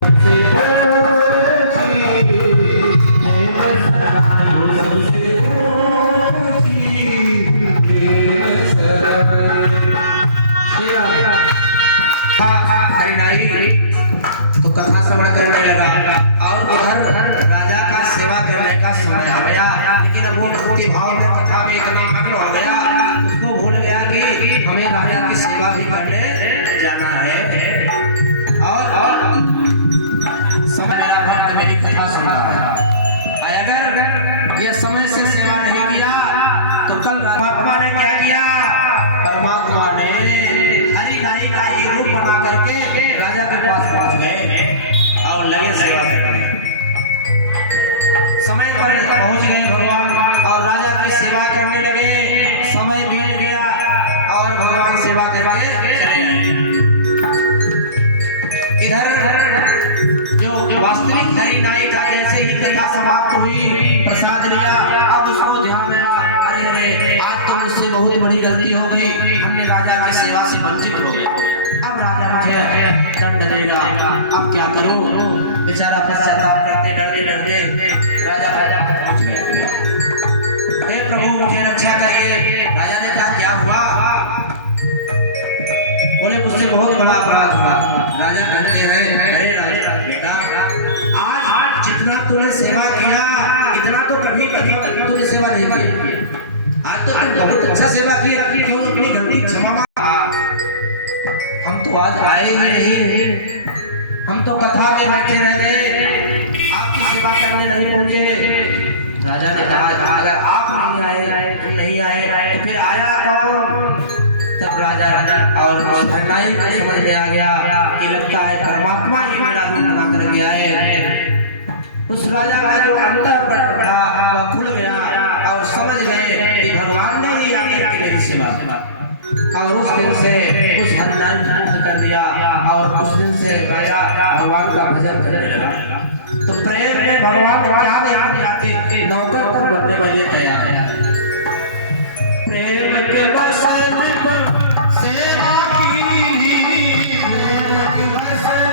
तो कथा श्रवण करने लगा और उधर राजा का सेवा करने का समय आ गया, लेकिन वो भक्ति भाव में कथा में इतना मग्न हो गया उसको भूल गया कि हमें राजा की सेवा भी करने जाना है। और समय मेरा भक्त मेरी कथा सुनता है, अगर ये समय से सेवा नहीं किया तो कल परमात्मा ने क्या किया, परमात्मा ने हरि नाई का ही रूप बना करके राजा के पास पहुंच गए और लगे सेवा करने। समय पर पहुंच गए भगवान और राजा की सेवा करने लगे। समय बीत गया और भगवान सेवा करके चले गए। इधर जो वास्तविक हरि नाई का जैसे ही कथा समाप्त हुई, प्रसाद लिया, अब उसको ध्यान आया, अरे अरे आज तो मुझसे बहुत बड़ी गलती हो गई, हमने राजा की सेवा से वंचित हो गए, अब राजा मुझे दंड देगा, अब क्या करूं। बेचारा पश्चाताप करते डरते डरते राजा पहुंच गए। हे प्रभु मुझे रक्षा करिए। राजा ने कहा क्या हुआ, बोले मुझसे बहुत बड़ा अपराध हुआ। राजा कहते हैं अरे राजा बेटा आज जितना तूने सेवा किया इतना तो कभी तूने सेवा नहीं किया, आज तो तुम बहुत अच्छा सेवा किया, क्यों अपनी गलती क्षमा मांग। हम तो आज आए ही नहीं, हम तो कथा में बैठे रह गए, आपकी सेवा करने नहीं पहुंचे। राजा ने कहा अगर आप नहीं आए, तुम नहीं आए तो फिर आया कौन। तब राजा और उस हरनाई को समझ में आ गया कि लगता है परमात्मा ही मेरा रूप बना करके आए। उस राजा का जो अंतःकरण था वह खुल गया और समझ गए कि भगवान ने ही आकर के मेरी सेवा, और उस दिन से उस हरनाई को मुक्त कर दिया और उस दिन से राजा भगवान का भजन करने लगा। तो प्रेम में भगवान क्या ध्यान दिलाते, नौकर तक बनने वाले तैयार है। प्रेम के बसन सेवा की, प्रेम के बसन